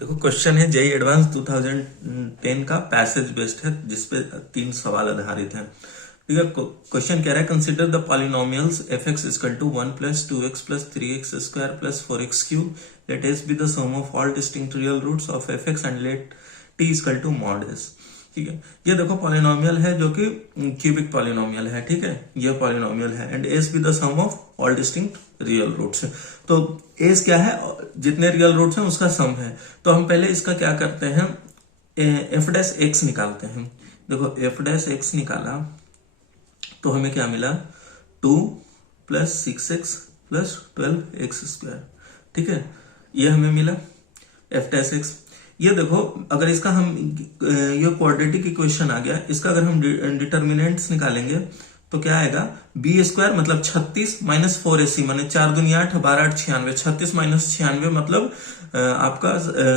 देखो क्वेश्चन है JEE advance 2010 का पैसेज बेस्ड है जिसपे 3 सवाल आधारित हैं। ठीक है, क्वेश्चन कह रहा है consider the polynomials f x equal to 1 plus 2x plus 3x square plus 4x cube, let s be the sum of all distinct real roots of f x and let t equal to mod s. ठीक है, ये देखो polynomial है जो कि cubic polynomial है। ठीक है, ये पॉलिनोमियल है and s be the sum of all distinct real roots. तो एस क्या है, जितने रियल रूट्स हैं उसका सम है। तो हम पहले इसका क्या करते हैं, एफ डैश एक्स निकालते हैं। देखो एफ डैश एक्स निकाला तो हमें क्या मिला, 2 plus 6x plus 12x square. ठीक है, ये हमें मिला एफ डैश एक्स। ये देखो अगर इसका हम ये क्वाड्रेटिक इक्वेशन आ गया, इसका अगर हम डिटर्मिनेंट्स निकालेंगे तो क्या आएगा, बी स्क्वायर मतलब 36 माइनस 4ac माने 4 दूनी 8 12 8 96, 36 माइनस 96 मतलब आपका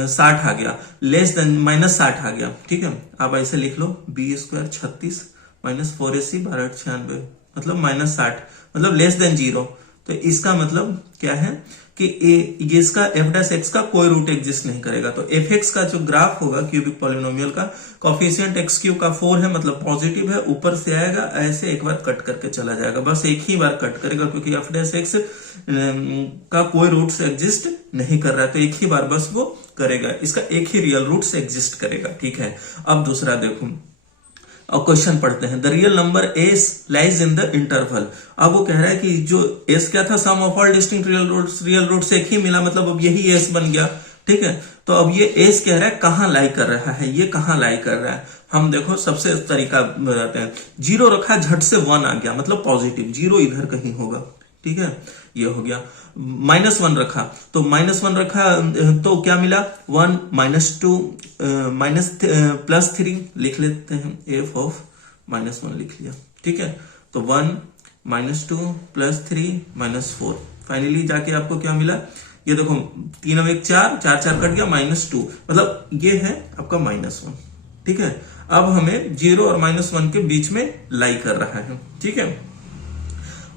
60 आ गया, लेस देन माइनस 60 आ गया। ठीक है, आप ऐसे लिख लो, बी स्क्वायर 36 माइनस 4ac 12 8 96 मतलब माइनस 60 मतलब लेस देन 0। तो इसका मतलब क्या है कि ये इसका एफ डैश एक्स का कोई रूट एग्जिस्ट नहीं करेगा। तो एफ एक्स का जो ग्राफ होगा क्यूबिक पॉलिनोमियल का, कोफिशिएंट एक्स क्यू का 4 है मतलब पॉजिटिव है, ऊपर से आएगा ऐसे एक बार कट करके चला जाएगा, बस एक ही बार कट करेगा क्योंकि एफ डैश एक्स का कोई रूट एग्जिस्ट नहीं कर रहा है, तो एक ही बार बस वो करेगा, इसका एक ही रियल रूट से एग्जिस्ट करेगा। ठीक है, अब दूसरा देखो और क्वेश्चन पढ़ते हैं, the real number S lies in the interval. अब वो कह रहा है कि जो एस क्या था, sum of all distinct real roots एक ही मिला मतलब अब यही एस बन गया। ठीक है, तो अब ये एस कह रहा है कहां लाई कर रहा है, ये कहां लाई कर रहा है। हम देखो सबसे तरीका बताते हैं, 0 रखा झट से 1 आ गया मतलब पॉजिटिव, 0 इधर कहीं होगा। ठीक है, ये हो गया। -1 रखा तो -1 रखा तो क्या मिला, 1 -2 माइनस +3 लिख लेते हैं, एफ ऑफ -1 लिख लिया। ठीक है, तो 1 -2 +3 -4, फाइनली जाके आपको क्या मिला, ये देखो 3 और 1 4 4 4 कट गया, -2 मतलब ये है आपका -1। ठीक है, अब हमें 0 और -1 के बीच में लाई कर रहा है। ठीक है,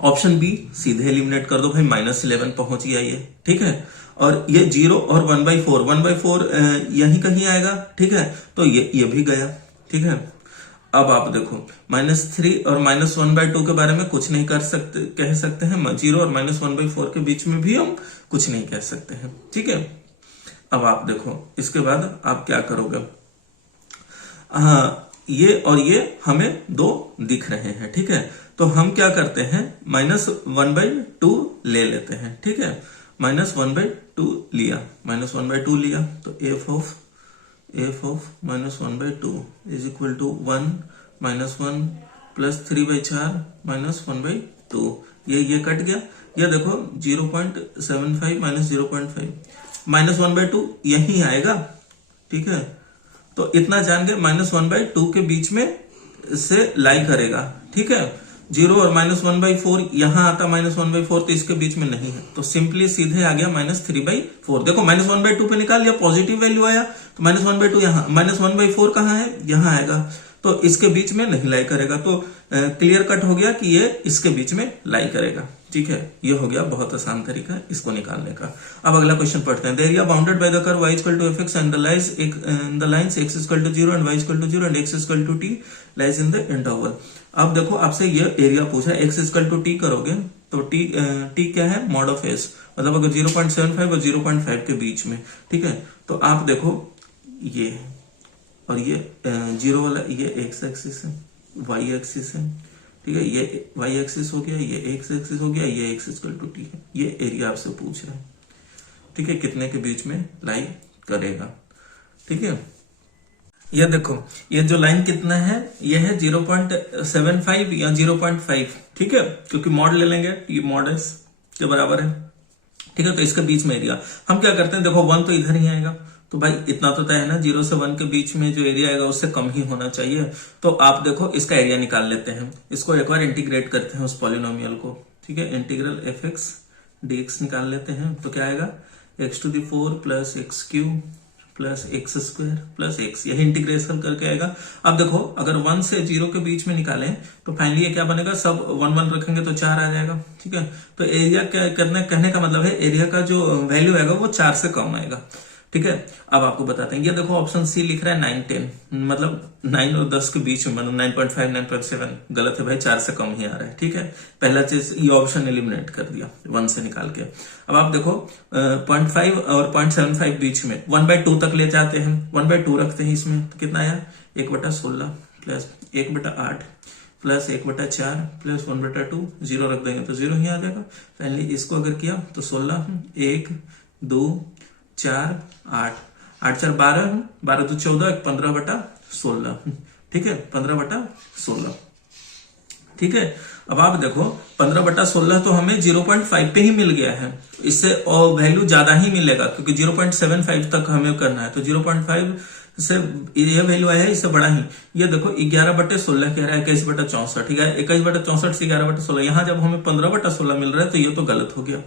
ऑप्शन बी सीधे एलिमिनेट कर दो भाई, -11 पहुंच गया ये। ठीक है, और ये 0 और 1/4 यही कहीं आएगा। ठीक है, तो ये भी गया। ठीक है, अब आप देखो -3 और -1/2 के बारे में कुछ नहीं कर सकते, कह सकते हैं 0 और -1/4 के बीच में भी हम कुछ नहीं कह सकते हैं। ठीक है, अब आप देखो इसके बाद आप क्या करोगे, हाँ ये और ये हमें 2 दिख रहे हैं। ठीक है, तो हम क्या करते हैं, -1/2 ले लेते हैं। ठीक है, -1/2 लिया, -1/2 लिया तो f of -1/2 is equal to 1 -1 plus 3/4 -1/2, ये कट गया। ये देखो 0.75 -0.5 -1/2 यही आएगा। ठीक है, तो इतना जान गए, -1/2 के बीच में से लाई करेगा। ठीक है, 0 और -1/4 यहां आता, -1/4 तो इसके बीच में नहीं है, तो सिंपली सीधे आ गया -3/4। देखो -1/2 पे निकाल लिया, पॉजिटिव वैल्यू आया, तो -1/2 यहाँ, -1/4 कहाँ है, यहां आएगा, तो इसके बीच में नहीं लाई करेगा। तो क्लियर कट हो गया कि ये इसके बीच में लाई करेगा। ठीक है, ये हो गया बहुत आसान तरीका इसको निकालने का। अब अगला क्वेश्चन पढ़ते हैं, the area bounded by the curve y equal to fx and the lines x equal to 0 and y equal to 0 and x equal to t lies in the interval. अब देखो आपसे ये एरिया पूछा है, x equal to t करोगे तो t क्या है, मॉड ऑफ s, मतलब अगर 0.75 और 0.5 के बीच में। ठीक है, तो आप देखो ये और ये 0 वाला ये x एक्सिस है, y एक्सिस है। ठीक है, ये y एक्सिस हो गया, ये x एक्सिस हो गया, ये x इक्वल टू t है। ये एरिया आपसे पूछ रहा है। ठीक है, कितने के बीच में लाई करेगा। ठीक है, ये देखो ये जो लाइन कितना है, ये है 0.75 या 0.5। ठीक है, क्योंकि मॉड ले लेंगे, ये मॉड एस के बराबर है। ठीक है, तो इसके बीच में एरिया हम क्या करते हैं, देखो 1 तो इधर ही आएगा, तो भाई इतना तो तय है ना, 0 से 1 के बीच में जो एरिया आएगा उससे कम ही होना चाहिए। तो आप देखो इसका एरिया निकाल लेते हैं, इसको एक बार इंटीग्रेट करते हैं उस पॉलिनोमियल को। ठीक है, इंटीग्रल fx dx निकाल लेते हैं, तो क्या आएगा, x⁴ plus x³ plus x square plus x, यही इंटीग्रेशन करके आएगा। अब देखो अगर 1 से 0 के बीच में निकालें तो फाइनली ये क्या बनेगा, सब 1 1 रखेंगे तो 4 आ जाएगा। ठीक है, तो एरिया क्या कहने का मतलब है, एरिया का जो वैल्यू आएगा वो 4 से कम आएगा। ठीक है, अब आपको बताते हैं। ये देखो ऑप्शन सी लिख रहा है 9 10, मतलब 9 और 10 के बीच में, मतलब 9.5 9.7 गलत है भाई, 4 से कम ही आ रहा है। ठीक है, पहला चीज ये ऑप्शन एलिमिनेट कर दिया 1 से निकाल के। अब आप देखो 0.5 और 0.75 बीच में 1/2 तक ले जाते हैं, 1/2 रखते हैं इसमें, तो कितना आया 1/16 प्लस 1/8 प्लस 1/4 प्लस 1/2, 0 रख देंगे तो 0 ही आ जाएगा। फाइनली इसको अगर किया तो 16, 1 2 4 8, 8 4 12, 12 2 14, 15/16। ठीक है, 15/16। ठीक है, अब आप देखो 15/16 तो हमें 0.5 पे ही मिल गया है, इससे और वैल्यू ज्यादा ही मिलेगा क्योंकि 0.75 तक हमें करना है, तो 0.5 से ये वैल्यू आया है, इससे बड़ा ही। ये देखो 11/16 कह रहा है, 21/64। ठीक है, 21/64 से 11/16, यहां जब हमें 15/16 मिल रहा है तो ये तो गलत हो गया।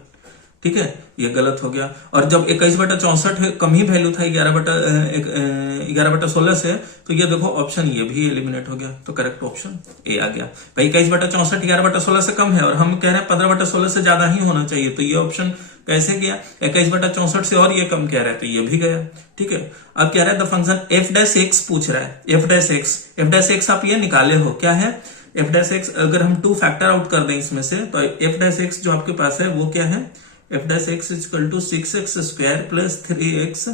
ठीक है, ये गलत हो गया। और जब 21/64 कम ही वैल्यू था 11/16 से, तो ये देखो ऑप्शन ये भी एलिमिनेट हो गया, तो करेक्ट ऑप्शन ए आ गया। भाई 21/64 11/16 से कम है और हम कह रहे हैं 15/16 से ज्यादा ही होना चाहिए, तो ये ऑप्शन कैसे गया? 21/64 से और ये कम कह रहा है, तो ये भी गया। ठीक है, अब कह रहा है द फंक्शन f'(x) पूछ रहा है, f'(x) आप ये निकाले हो, क्या है f'(x)? अगर हम 2 फैक्टर आउट कर दें इसमें से, तो f'(x) जो आपके पास है वो क्या है? f'(x) = 6x² plus 3x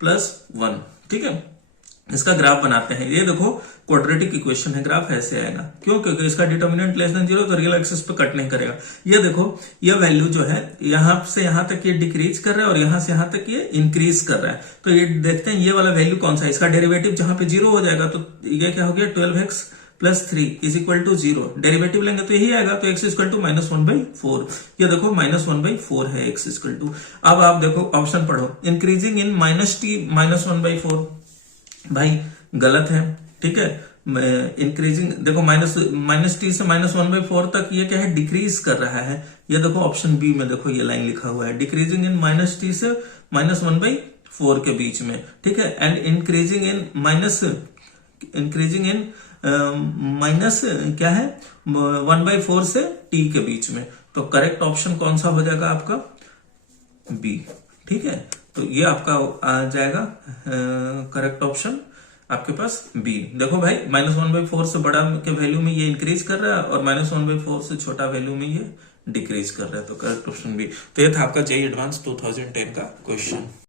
plus 1। ठीक है, इसका ग्राफ बनाते हैं। ये देखो क्वाड्रेटिक इक्वेशन है, ग्राफ ऐसे आएगा। क्यों? क्योंकि इसका डिटर्मिनेंट लेस देन 0, तो रियल एक्सिस पे कट नहीं करेगा। ये देखो ये वैल्यू जो है यहां से यहां तक ये डिक्रीज कर रहा है और यहां से यहां तक ये इंक्रीज कर रहा है। तो ये देखते हैं ये वाला वैल्यू कौन सा है। इसका डेरिवेटिव जहां पे 0 हो जाएगा तो ये क्या हो गया? 12x plus 3 = 0। डेरिवेटिव लेंगे तो यही आएगा, तो x = -1/4। ये देखो -1/4 है x = अब आप देखो ऑप्शन पढ़ो, इंक्रीजिंग इन -t -1/4। भाई गलत है। ठीक है, इंक्रीजिंग देखो -t से -1/4 तक ये क्या है? डिक्रीज कर रहा है। ये देखो ऑप्शन बी में देखो ये लाइन लिखा हुआ है, डिक्रीजिंग इन -t से -1/4 के बीच में। ठीक है, एंड इंक्रीजिंग इन माइनस क्या है? 1/4 से t के बीच में। तो करेक्ट ऑप्शन कौन सा हो जाएगा आपका? बी। ठीक है, तो ये आपका आ जाएगा करेक्ट ऑप्शन आपके पास बी। देखो भाई -1/4 से बड़ा के वैल्यू में ये इंक्रीज कर रहा है और -1/4 से छोटा वैल्यू में ये डिक्रीज कर रहा है, तो करेक्ट ऑप्शन बी। तो ये था आपका जेईई एडवांस 2010 का क्वेश्चन।